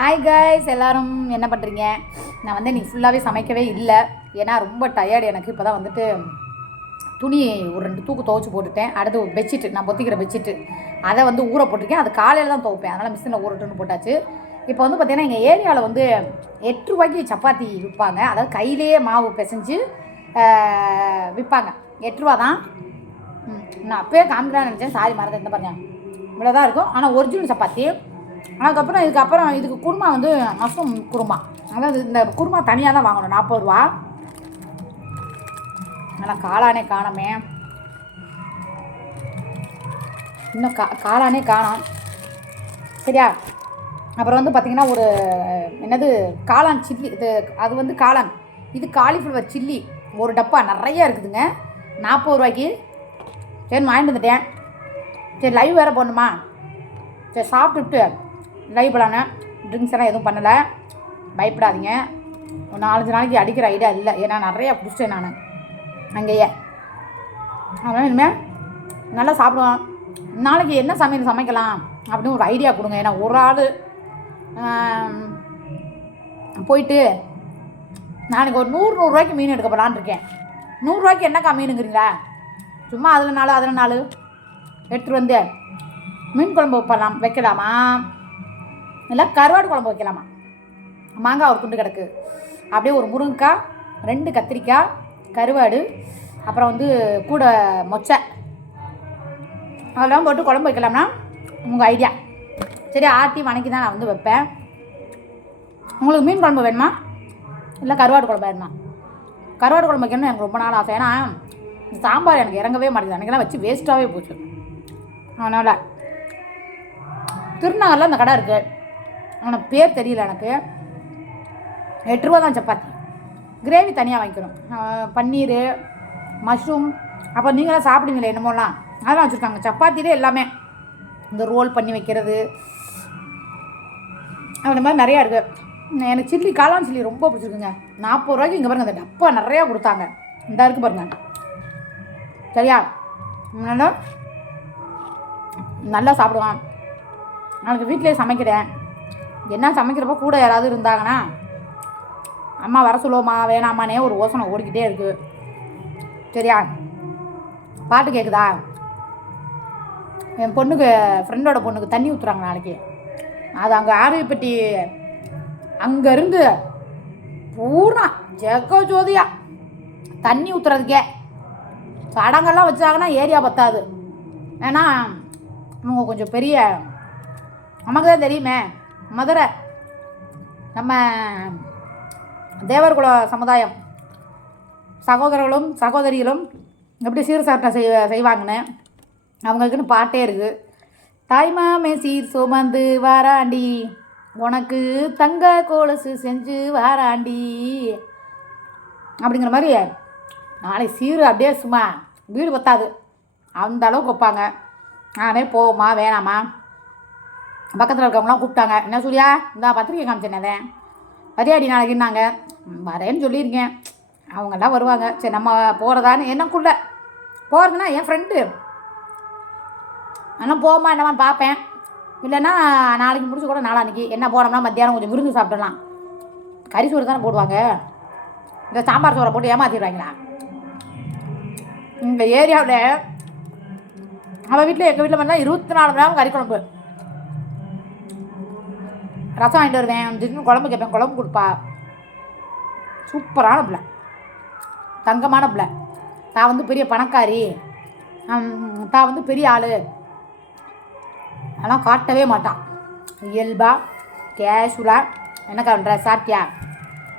Hi guys, எல்லோரும் என்ன பண்ணுறீங்க? நான் வந்து இன்றைக்கி ஃபுல்லாகவே சமைக்கவே இல்லை. ஏன்னா ரொம்ப டயர்டு எனக்கு. இப்போ தான் வந்துட்டு துணி ஒரு 2 தூக்கு துவைச்சி போட்டுட்டேன். அடுத்து ஒரு பெட்ஷீட்டு, நான் பொத்திக்கிற பெட்ஷீட்டு, அதை வந்து ஊற போட்டிருக்கேன். அது காலையில் தான் துவைப்பேன், அதனால் மிஷினில் ஊறட்டுன்னு போட்டாச்சு. இப்போ வந்து பார்த்திங்கன்னா எங்கள் ஏரியாவில் வந்து 8 ரூபாய்க்கு சப்பாத்தி விற்பாங்க. அதாவது கையிலேயே மாவு பிசைஞ்சு விற்பாங்க. 8 ரூபா தான். நான் அப்போயே காமிக்கலான்னு நினச்சேன், சாரி மறந்து இந்த பாருங்க, இவ்வளோ தான் இருக்கும். ஆனால் ஒரிஜினல் சப்பாத்தி. அதுக்கப்புறம் இதுக்கு குருமா வந்து மஷ்ரூம் குருமா, அதாவது இந்த குருமா தனியாக தான் வாங்கணும், 40 ரூபா. ஆனால் காளானே காணமே, இன்னும் காளானே காணோம். சரியா? அப்புறம் வந்து பார்த்திங்கன்னா ஒரு என்னது காளான் சில்லி, அது வந்து காளான், இது காலிஃப்ளவர் சில்லி ஒரு டப்பா நிறையா இருக்குதுங்க, 40 ரூபாய்க்கு. சரி வாங்கிட்டு வந்துட்டேன். சரி லைவ் வேறு போடணுமா? சரி சாப்பிட்டுட்டு லைவ் போடலான்னு. ட்ரிங்க்ஸ் எல்லாம் எதுவும் பண்ணலை, பயப்படாதீங்க. ஒரு 4-5 நாளைக்கு அடிக்கிற ஐடியா இல்லை, ஏன்னா நிறையா குடிச்சிட்டேன் நான் அங்கேயே. அதனால் இனிமேல் நல்லா சாப்பிடுவேன். நாளைக்கு என்ன சமைக்கலாம் அப்படின்னு ஒரு ஐடியா கொடுங்க. ஏன்னா ஒரு ஆள் போயிட்டு நாளைக்கு ஒரு 100 ரூபாய்க்கு மீன் எடுக்க போகலான்னு இருக்கேன். 100 ரூபாய்க்கு என்னக்கா மீனுங்கிறீங்களா? சும்மா அதில் 4 எடுத்துகிட்டு வந்து மீன் குழம்பு வைக்கலாமா, இல்லை கருவாடு குழம்பு வைக்கலாமா? மாங்காய் ஒரு துண்டு கிடக்கு, அப்படியே ஒரு முருங்கைக்காய், 2 கத்திரிக்காய், கருவாடு, அப்புறம் வந்து கூட மொச்சை, அதெல்லாம் போட்டு குழம்பு வைக்கலாம்னா உங்கள் ஐடியா. சரி, ஆட்டி வணக்கி தான் நான் வந்து வைப்பேன். உங்களுக்கு மீன் குழம்பு வேணுமா இல்லை கருவாடு குழம்பு வேணுமா? கருவாடு குழம்பு வைக்கணும்னு எனக்கு ரொம்ப நாள் ஆசை. ஏன்னா சாம்பார் எனக்கு இறங்கவே மாட்டேங்குது, அன்றைக்கெல்லாம் வச்சு வேஸ்ட்டாகவே போச்சு. அதனால் திருநகரில் அந்த கடை இருக்குது, ஆனால் பேர் தெரியல எனக்கு. 8 ரூபா தான் சப்பாத்தி. கிரேவி தனியாக வாங்கிக்கணும், பன்னீர், மஷ்ரூம், அப்போ நீங்களாம் சாப்பிடுவீங்களே என்னமோலாம், அதெல்லாம் வச்சுருக்காங்க. சப்பாத்திலே எல்லாமே, இந்த ரோல் பண்ணி வைக்கிறது, அந்த மாதிரி நிறையா இருக்குது. எனக்கு சில்லி, காளான் சில்லி ரொம்ப பிடிச்சிருக்குங்க. 40 ரூபாய்க்கு இங்கே பாருங்கள், அந்த டப்பா நிறையா கொடுத்தாங்க. இந்த இருக்குது பாருங்க. சரியா? நல்லா சாப்பிடுவான். நாளைக்கு வீட்டிலே சமைக்கிறேன். என்ன சமைக்கிறப்போ கூட யாராவது இருந்தாங்கன்னா, அம்மா வர சொல்லுவோம்மா வேணாமானே ஒரு யோசனை ஓடிக்கிட்டே இருக்குது. சரியா? பாட்டு கேட்குதா? என் பொண்ணுக்கு, ஃப்ரெண்டோட பொண்ணுக்கு தண்ணி ஊற்றுறாங்க நாளைக்கு. அது அங்கே ஆரியப்பட்டி, அங்கேருந்து பூரா ஜெக ஜோதியா தண்ணி ஊற்றுறதுக்கே சடங்கெல்லாம் வச்சாங்கன்னா ஏரியா பத்தாது. ஏன்னா அவங்க கொஞ்சம் பெரிய, நமக்கு தான் தெரியுமே, மதுரை நம்ம தேவர்குல சமுதாயம் சகோதரர்களும் சகோதரிகளும் எப்படி சீர்சாட்டம் செய்வாங்கன்னு அவங்களுக்குன்னு பாட்டே இருக்குது. தாய்மாமே சீர் சுமந்து வாராண்டி, உனக்கு தங்க கோலசு செஞ்சு வாராண்டி அப்படிங்கிற மாதிரி. நாளைக்கு சீர் அப்படியே சும்மா வீடு பத்தாது, அந்த அளவுக்கு வைப்பாங்க. நானே போவோமா வேணாமா? பக்கத்தில் இருக்கவங்களாம் கூப்பிட்டாங்க. என்ன சொல்லியா, இந்த பத்திரிக்கை காமிச்சேனே வரியாடி நாளைக்குன்னாங்க. வரேன்னு சொல்லியிருக்கேன், அவங்கெல்லாம் வருவாங்க. சரி நம்ம போகிறதான்னு எனக்குள்ள போகிறதுனா என் ஃப்ரெண்டு, ஆனால் போமா என்னவான்னு பார்ப்பேன். இல்லைன்னா நாளைக்கு முடிச்சு கூட நாளான்னைக்கு என்ன போனோம்னா மத்தியானம் கொஞ்சம் விருந்து சாப்பிடலாம். கறி சோறு தானே போடுவாங்க, இந்த சாம்பார் சோறை போட்டு ஏமாற்றிடுவாங்களா? இந்த ஏரியாவில் அவள் வீட்டில், எங்கள் வீட்டில் பார்த்தா 24 மணி நேரம் கறி குழம்பு. ரசம் வாங்கிட்டு வருவேன், திடீர்னு குழம்பு கேட்பேன், குழம்பு கொடுப்பா. சூப்பரான பிள்ளை, தங்கமான பிள்ளை. தான் வந்து பெரிய பணக்காரி, தான் வந்து பெரிய ஆள், ஆனால் காட்டவே மாட்டான். இயல்பா கேஷுவலாக, என்னக்கா பண்ணுற சாப்பிட்டியா,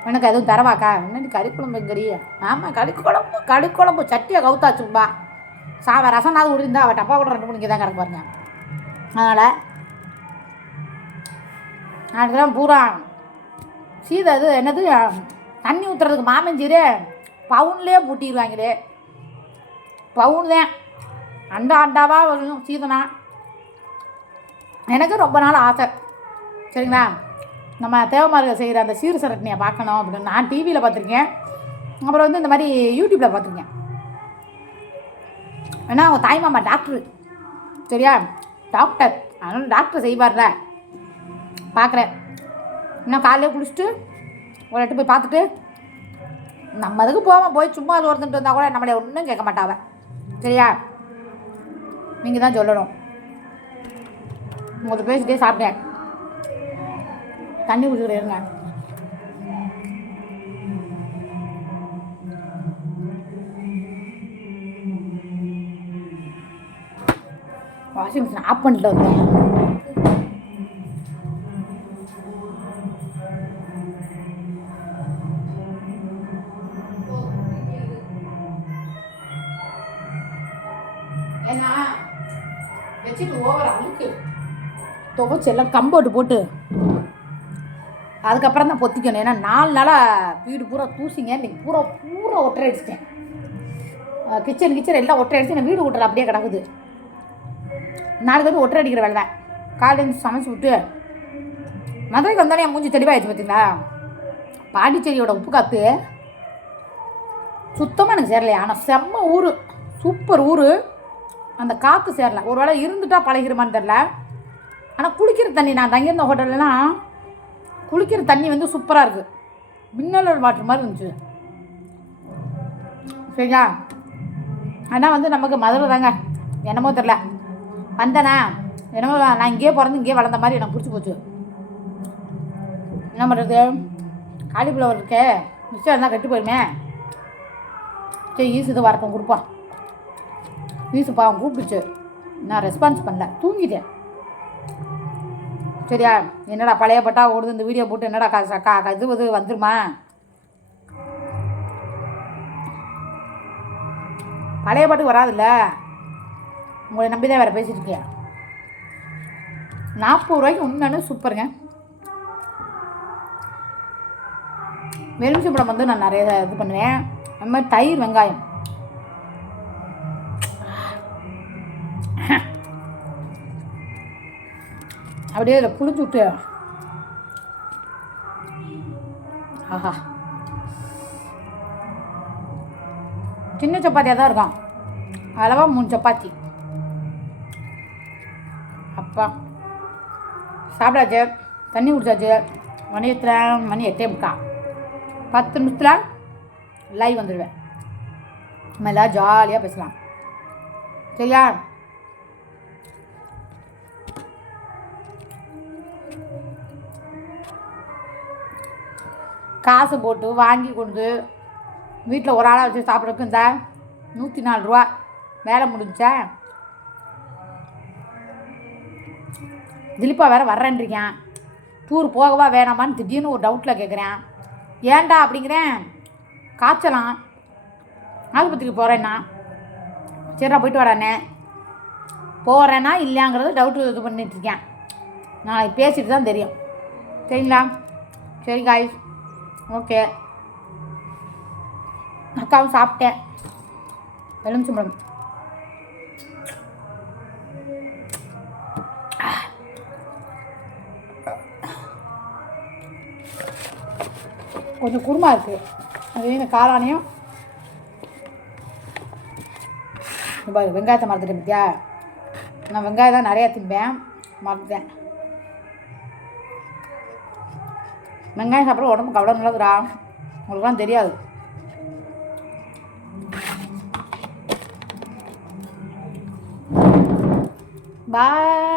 எனக்கு எதுவும் தரவாக்கா, என்னடி கறி குழம்புங்கறி? ஆமாம் கறி குழம்பு சட்டியை கவுத்தாச்சும்பா. ரசம்னாவது உடிந்தா அவள் டப்பா கூட 2 மணிக்கு தான் கிடக்கு பாருங்க. அதனால் அதுக்கெல்லாம் பூரா சீதை, அது என்னது தண்ணி ஊற்றுறதுக்கு மாமஞ்சீரே பவுன்லேயே பூட்டிடுவாங்களே. பவுன் தான் அண்டாவாக வரும் சீதனா. எனக்கு ரொம்ப நாள் ஆசை. சரிங்களா? நம்ம தேவமார்க செய்கிற அந்த சீர் சரட்னியை பார்க்கணும் அப்படின்னு நான் டிவியில் பார்த்துருக்கேன். அப்புறம் வந்து இந்த மாதிரி யூடியூப்பில் பார்த்துருக்கேன். ஏன்னா அவங்க தாய்மாமா டாக்டரு, சரியா, டாக்டர், அதனால் டாக்டர் செய்வார்ல பார்க்குறேன். இன்னும் காலையிலே குளிச்சுட்டு ஒரு எட்டு போய் பார்த்துட்டு நம்ம அதுக்கு போவோம். போய் சும்மா அது ஒருத்தன்ட்டு வந்தால் கூட நம்மளை ஒன்றும் கேட்க மாட்டாவ. சரியா? நீங்கள் தான் சொல்லணும். உங்கள்கிட்ட பேசிட்டே சாப்பிட்டேன். தண்ணி குடிச்சுக்கிட்டு இருங்க. வாஷிங் மிஷின் ஆஃப் பண்ணிட்டு வந்தேன். ஏன்னா வச்சுட்டு ஓவர் அழுக்கு துவைச்சி எல்லாம் கம்போட்டு போட்டு அதுக்கப்புறம் தான் பொத்திக்கணும். ஏன்னா 4 நாளாக வீடு பூரா தூசிங்க. இன்றைக்கி பூரா ஒட்டரை அடிச்சிட்டேன். கிச்சன் எல்லாம் ஒட்டரை அடிச்சு. நான் வீடு ஒட்டரை அப்படியே கிடக்குது. நாளைக்கு வந்து ஒட்டரை அடிக்கிற வேலை தான். காலையில் சமைச்சு விட்டு மதுரைக்கு வந்தாலே என் மூஞ்சி தெளிவாகிடுச்சு. பார்த்தீங்களா? பாண்டிச்சேரியோட உப்பு காற்று சுத்தமாக எனக்கு சேரலையா. ஆனால் செம்ம ஊர், சூப்பர் ஊர். அந்த காற்று சேரல. ஒரு வேளை இருந்துட்டா பழகிருமான்னு தெரில. ஆனால் குளிக்கிற தண்ணி, நான் தங்கியிருந்த ஹோட்டல்லாம் குளிக்கிற தண்ணி வந்து சூப்பராக இருக்குது. மினரல் வாட்டர் மாதிரி இருந்துச்சு. சரிங்களா? ஆனால் வந்து நமக்கு மதுரை தாங்க. என்னமோ தெரில, வந்தேனா என்னமோ நான் இங்கேயே பிறந்து இங்கேயே வளர்ந்த மாதிரி எனக்கு பிடிச்சி போச்சு. என்ன பண்ணுறது? காலிஃப்ளவர் இருக்கே, மிச்சம் இருந்தால் கெட்டு போயிருமே. சரி, ஈஸு இது வரட்டும் கொடுப்பான். ஈஸு பாவம் கூப்பிடுச்சு. நான் ரெஸ்பான்ஸ் பண்ணல, தூங்கிட்டேன். சரியா? என்னடா பழைய பட்டா ஓடுது இந்த வீடியோ போட்டு, என்னடா இது வந்துருமா? பழைய பாட்டு வராதுல்ல. உங்களை நம்பி தான் வேறு பேசிட்டு இருக்கேன். 40 ரூபாய்க்கு உண்மையான சூப்பருங்க. எலுமிச்சை பழம் வந்து நான் நிறைய இது பண்ணுவேன். அந்த மாதிரி தயிர், வெங்காயம் அப்படியே இதில் புளிச்சு விட்டு, ஆஹா, சின்ன சப்பாத்தியாக தான் இருக்கும். அளவாக 3 சப்பாத்தி. அப்பா சாப்பிடாச்சு, தண்ணி குடிச்சாச்சு. மணி 8:30. 10 நிமிஷத்தில் லைவ் வந்துடுவேன். நம்ம எல்லாம் ஜாலியாக பேசலாம். சரியா? காசு போட்டு வாங்கி கொடுத்து வீட்டில் ஒரு ஆளாக வச்சு சாப்பிட்றதுக்கு இந்த 104 ரூபா வேலை முடிஞ்சா. திலீப்பா வேறு வர்றேன்றிருக்கேன். டூர் போகவா வேணாமான்னு திடீர்னு ஒரு டவுட்டில் கேட்குறேன். ஏன்டா அப்படிங்கிறேன். காய்ச்சலாம், ஆஸ்பத்திரிக்கு போகிறேன்னா. சரிடா போயிட்டு வரானே. போகிறேன்னா இல்லையாங்கிறது டவுட்டு இது பண்ணிட்டுருக்கேன். நான் பேசிட்டு தான் தெரியும். சரிங்களா? சரி காய்ஸ், ஓகே. அக்காவும் சாப்பிட்டேன். எலுமிச்சம்பழம் கொஞ்சம் குருமா இருக்குது. அது இந்த காளானையும் வெங்காயத்தை மறந்துட்டேன். பத்தியா? நான் வெங்காயம் தான் நிறையா திம்பேன், மறந்துட்டேன். வெங்காயம் சாப்பிட்ற உடம்புக்கு அவ்வளோ நல்லதுடா. உங்களுக்குலாம் தெரியாது. பாய்.